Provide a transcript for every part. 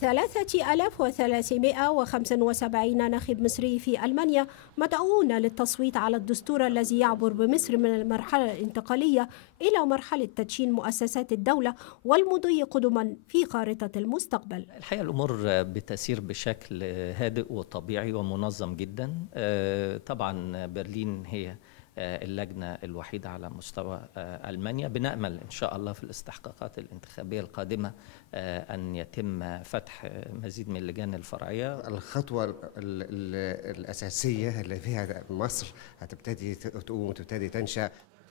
3375 ناخب مصري في ألمانيا مدعوون للتصويت على الدستور الذي يعبر بمصر من المرحلة الانتقالية إلى مرحلة تدشين مؤسسات الدولة والمضي قدما في خارطة المستقبل. الحقيقة الأمور بتسير بشكل هادئ وطبيعي ومنظم جدا. طبعا برلين هي اللجنة الوحيدة على مستوى ألمانيا. بنأمل إن شاء الله في الاستحقاقات الانتخابية القادمة أن يتم فتح مزيد من اللجان الفرعية. الخطوة الأساسية اللي فيها مصر هتبتدي تقوم وتبتدي تنشأ.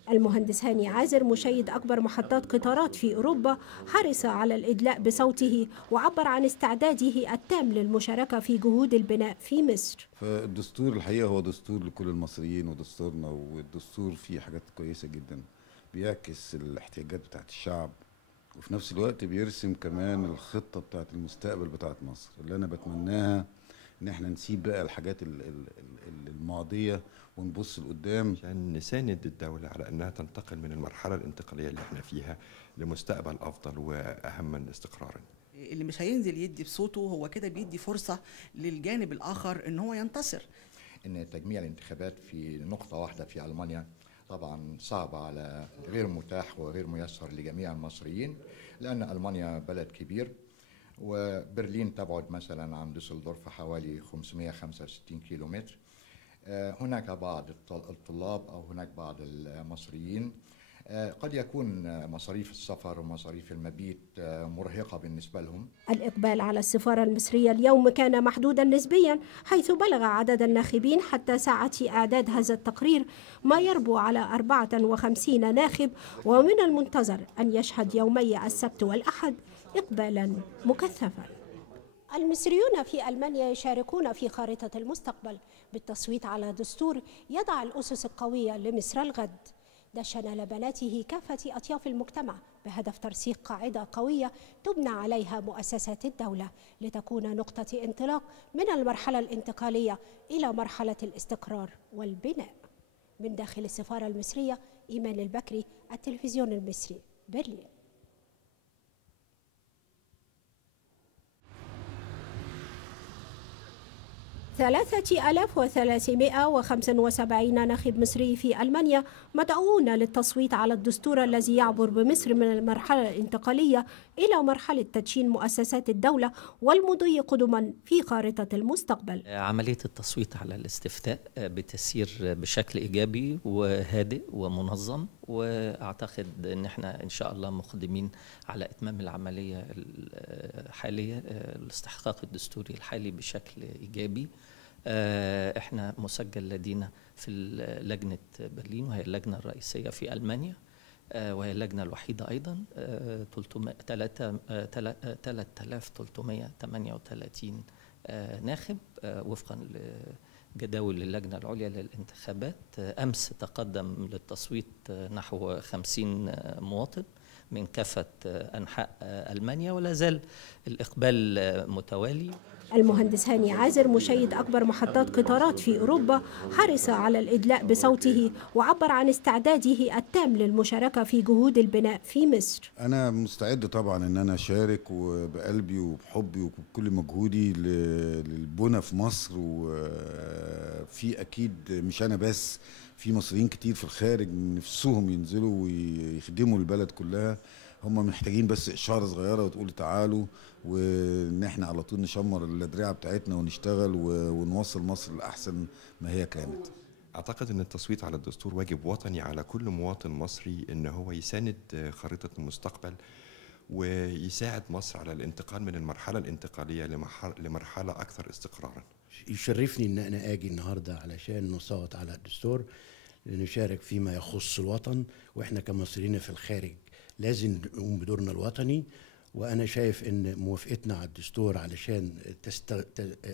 المهندس هاني عازر مشيد أكبر محطات قطارات في أوروبا حرص على الإدلاء بصوته وعبر عن استعداده التام للمشاركة في جهود البناء في مصر. فالدستور الحقيقة هو دستور لكل المصريين ودستورنا، والدستور فيه حاجات كويسة جدا بيعكس الاحتياجات بتاعت الشعب، وفي نفس الوقت بيرسم كمان الخطة بتاعت المستقبل بتاعت مصر اللي أنا بتمناها ان احنا نسيب بقى الحاجات الماضيه ونبص لقدام عشان نساند الدوله على انها تنتقل من المرحله الانتقاليه اللي احنا فيها لمستقبل افضل واهم استقرارا. اللي مش هينزل يدي بصوته هو كده بيدي فرصه للجانب الاخر ان هو ينتصر. ان تجميع الانتخابات في نقطه واحده في المانيا طبعا صعب، على غير متاح وغير ميسر لجميع المصريين، لان المانيا بلد كبير، وبرلين تبعد مثلا عن دوسلدورف حوالي 565 كيلومتر. هناك بعض الطلاب أو هناك بعض المصريين قد يكون مصاريف السفر ومصاريف المبيت مرهقة بالنسبة لهم. الإقبال على السفارة المصرية اليوم كان محدودا نسبيا، حيث بلغ عدد الناخبين حتى ساعة إعداد هذا التقرير ما يربو على 54 ناخب، ومن المنتظر أن يشهد يومي السبت والأحد إقبالا مكثفا. المصريون في ألمانيا يشاركون في خارطة المستقبل بالتصويت على دستور يضع الأسس القوية لمصر الغد، دشن لبناته كافة أطياف المجتمع بهدف ترسيخ قاعدة قوية تبنى عليها مؤسسات الدولة لتكون نقطة انطلاق من المرحلة الانتقالية إلى مرحلة الاستقرار والبناء. من داخل السفارة المصرية، إيمان البكري، التلفزيون المصري، برلين. 3375 ناخب مصري في ألمانيا مدعوون للتصويت على الدستور الذي يعبر بمصر من المرحلة الانتقالية إلى مرحلة تدشين مؤسسات الدولة والمضي قدما في خارطة المستقبل. عملية التصويت على الاستفتاء بتسير بشكل إيجابي وهادئ ومنظم، وأعتقد أن احنا إن شاء الله مقدمين على إتمام العملية الحالية، الاستحقاق الدستوري الحالي بشكل إيجابي. احنا مسجل لدينا في لجنة برلين، وهي اللجنة الرئيسية في ألمانيا، وهي اللجنة الوحيدة أيضا، 3338 ناخب وفقا لجداول اللجنة العليا للانتخابات. أمس تقدم للتصويت نحو 50 مواطن من كافة أنحاء ألمانيا، ولا زال الإقبال متوالي. المهندس هاني عازر مشيد أكبر محطات قطارات في أوروبا حرص على الإدلاء بصوته وعبر عن استعداده التام للمشاركة في جهود البناء في مصر. أنا مستعد طبعا أن أنا أشارك وبقلبي وبحبي وبكل مجهودي للبنى في مصر، وفي أكيد مش أنا بس، في مصريين كتير في الخارج نفسهم ينزلوا ويخدموا البلد كلها. هم محتاجين بس إشارة صغيرة وتقول تعالوا، وإن احنا على طول نشمر الأدرعة بتاعتنا ونشتغل ونوصل مصر لأحسن ما هي كانت. أعتقد أن التصويت على الدستور واجب وطني على كل مواطن مصري، أن هو يساند خريطة المستقبل ويساعد مصر على الانتقال من المرحلة الانتقالية لمرحلة أكثر استقرارا. يشرفني أن أنا آجي النهاردة علشان نصوت على الدستور، نشارك فيما يخص الوطن، وإحنا كمصريين في الخارج لازم نقوم بدورنا الوطني. وأنا شايف أن موافقتنا على الدستور علشان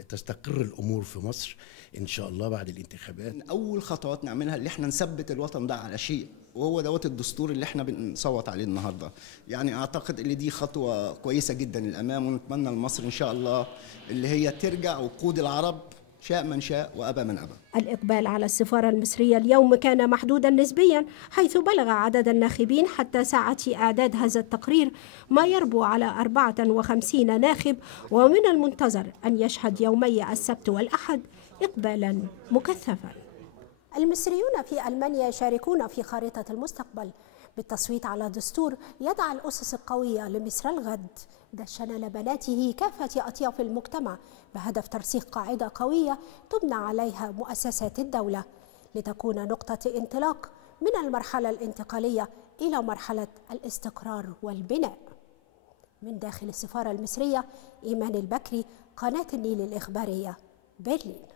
تستقر الأمور في مصر إن شاء الله بعد الانتخابات. أول خطوات نعملها اللي احنا نثبت الوطن ده على شيء، وهو دوت الدستور اللي احنا بنصوت عليه النهارده. يعني أعتقد ان دي خطوة كويسة جدا للأمام، ونتمنى لمصر إن شاء الله اللي هي ترجع وقود العرب شاء من شاء وأبى من أبى. الإقبال على السفارة المصرية اليوم كان محدودا نسبيا، حيث بلغ عدد الناخبين حتى ساعة إعداد هذا التقرير ما يربو على 54 ناخب، ومن المنتظر أن يشهد يومي السبت والأحد إقبالا مكثفا. المصريون في ألمانيا يشاركون في خارطة المستقبل بالتصويت على دستور يضع الأسس القوية لمصر الغد، دشن لبناته كافة أطياف المجتمع بهدف ترسيخ قاعدة قوية تبنى عليها مؤسسات الدولة لتكون نقطة انطلاق من المرحلة الانتقالية إلى مرحلة الاستقرار والبناء. من داخل السفارة المصرية، إيمان البكري، قناة النيل الإخبارية، برلين.